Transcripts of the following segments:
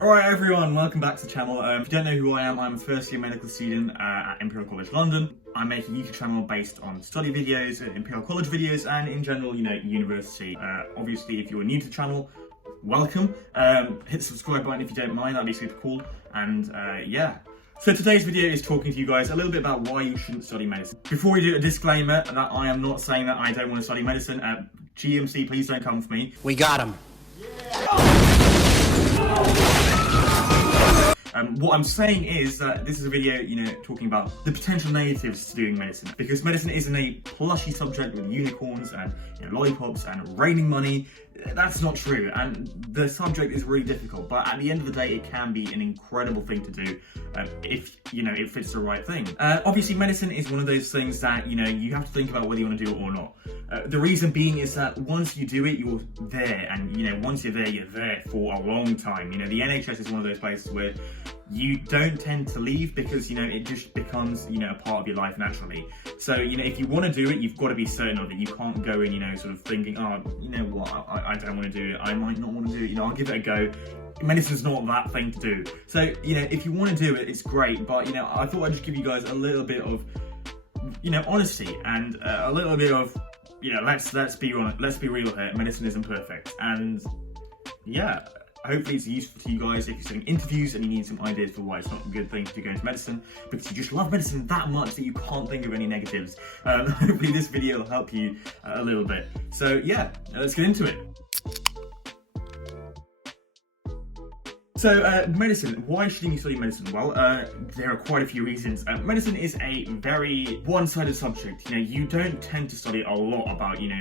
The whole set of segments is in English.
Alright everyone, welcome back to the channel. If you don't know who I am, I'm a first year medical student at Imperial College London. I make a YouTube channel based on study videos, Imperial College videos, and in general, university. Obviously, if you're new to the channel, welcome. Hit the subscribe button if you don't mind, that'd be super cool. And yeah. So today's video is talking to you guys a little bit about why you shouldn't study medicine. Before we do, a disclaimer that I am not saying that I don't want to study medicine. GMC, please don't come for me. We got him. What I'm saying is that this is a video, talking about the potential negatives to doing medicine. Because medicine isn't a plushy subject with unicorns and lollipops and raining money. That's not true, and the subject is really difficult. But at the end of the day, it can be an incredible thing to do if it's the right thing. Obviously, medicine is one of those things that you have to think about whether you want to do it or not. The reason being is that once you do it, you're there, and once you're there for a long time. The NHS is one of those places where you don't tend to leave because it just becomes a part of your life naturally. So if you want to do it, you've got to be certain of it. You can't go in sort of thinking, oh, what, I don't want to do it, I might not want to do it, I'll give it a go. Medicine's not that thing to do. So if you want to do it, it's great, but I thought I'd just give you guys a little bit of honesty and a little bit of let's be honest, let's be real here. Medicine isn't perfect, and yeah, hopefully it's useful to you guys if you're doing interviews and you need some ideas for why it's not a good thing to go into medicine, because you just love medicine that much that you can't think of any negatives. Hopefully this video will help you a little bit. So yeah, let's get into it. So, medicine. Why shouldn't you study medicine? Well, there are quite a few reasons. Medicine is a very one-sided subject. You don't tend to study a lot about, your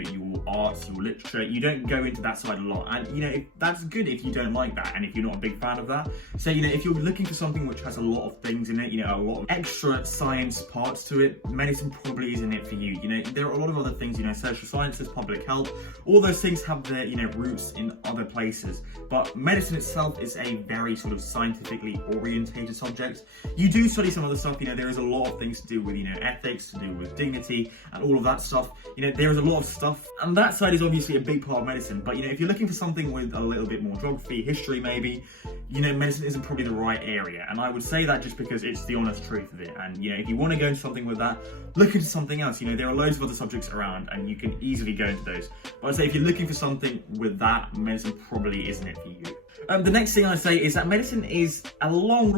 arts, your literature. You don't go into that side a lot. And, that's good if you don't like that and if you're not a big fan of that. So, if you're looking for something which has a lot of things in it, a lot of extra science parts to it, medicine probably isn't it for you. There are a lot of other things, social sciences, public health, all those things have their, roots in other places. But medicine itself is a very sort of scientifically orientated subject. You do study some other stuff, there is a lot of things to do with, ethics, to do with dignity and all of that stuff. There is a lot of stuff, and that side is obviously a big part of medicine. But if you're looking for something with a little bit more geography, history maybe, medicine isn't probably the right area. And I would say that just because it's the honest truth of it. And if you want to go into something with that, look into something else. There are loads of other subjects around and you can easily go into those. But I'd say if you're looking for something with that, medicine probably isn't it for you. The next thing I say is that medicine is a long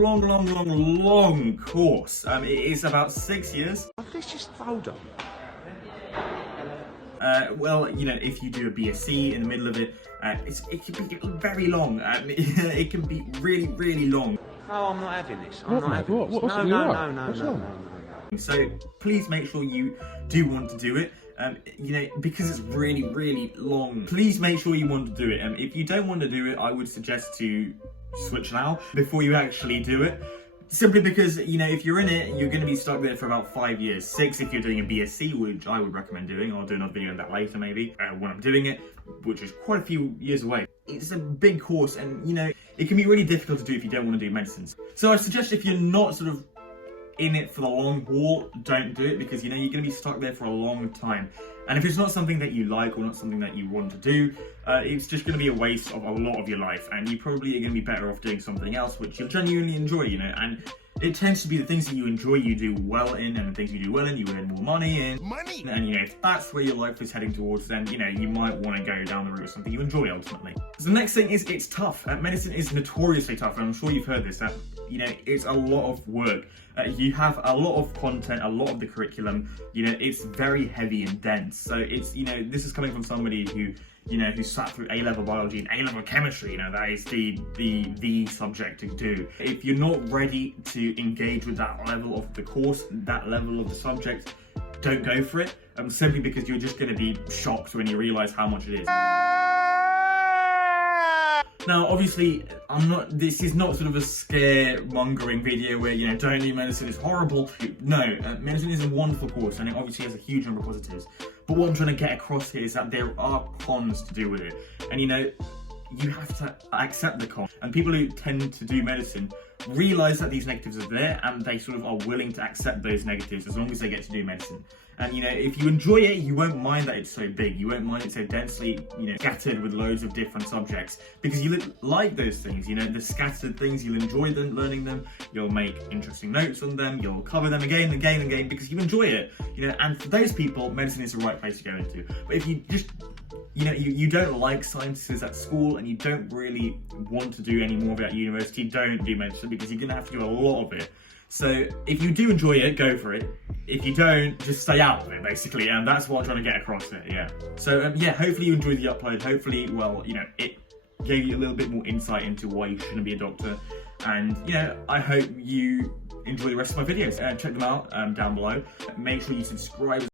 course. It is about 6 years. Let's just hold on. Well, if you do a BSc in the middle of it, it can be very long. It can be really long. No, I'm not having this. I'm not having this. No. So please make sure you do want to do it. Because it's really long. Please make sure you want to do it. If you don't want to do it, I would suggest to switch now before you actually do it. Simply because, if you're in it, you're going to be stuck there for about 5 years. 6 if you're doing a BSc, which I would recommend doing. I'll do another video on that later maybe, when I'm doing it, which is quite a few years away. It's a big course and, it can be really difficult to do if you don't want to do medicines. So I suggest if you're not sort of in it for the long haul, don't do it, because you're going to be stuck there for a long time. And if it's not something that you like or not something that you want to do, it's just going to be a waste of a lot of your life, and you probably are going to be better off doing something else which you'll genuinely enjoy, and it tends to be the things that you enjoy you do well in, and the things you do well in you earn more money in. And if that's where your life is heading towards, then you might want to go down the route of something you enjoy ultimately. So the next thing is it's tough. Medicine is notoriously tough, and I'm sure you've heard this, that it's a lot of work. You have a lot of content, a lot of the curriculum, it's very heavy and dense. So it's, this is coming from somebody who, who sat through A-level biology and A-level chemistry, that is the subject to do. If you're not ready to engage with that level of the course, that level of the subject, don't go for it, simply because you're just going to be shocked when you realise how much it is. Now, obviously, this is not sort of a scaremongering video where, don't do medicine, it's horrible. No, medicine is a wonderful course and it obviously has a huge number of positives. But what I'm trying to get across here is that there are cons to do with it. And, you have to accept the cons. And people who tend to do medicine realize that these negatives are there, and they sort of are willing to accept those negatives as long as they get to do medicine. And you know, if you enjoy it, you won't mind that it's so big. You won't mind it so densely, you know, scattered with loads of different subjects, because you like those things. You know, the scattered things, you'll enjoy them, learning them. You'll make interesting notes on them. You'll cover them again and again and again because you enjoy it. You know, and for those people, medicine is the right place to go into. But if you just, you know, you don't like sciences at school and you don't really want to do any more of it at university, don't do medicine, because you're going to have to do a lot of it. So if you do enjoy it, go for it. If you don't, just stay out of it, basically. And that's what I'm trying to get across there, yeah. So yeah, hopefully you enjoyed the upload. Hopefully, well, you know, it gave you a little bit more insight into why you shouldn't be a doctor. And, you know, I hope you enjoy the rest of my videos. Check them out down below. Make sure you subscribe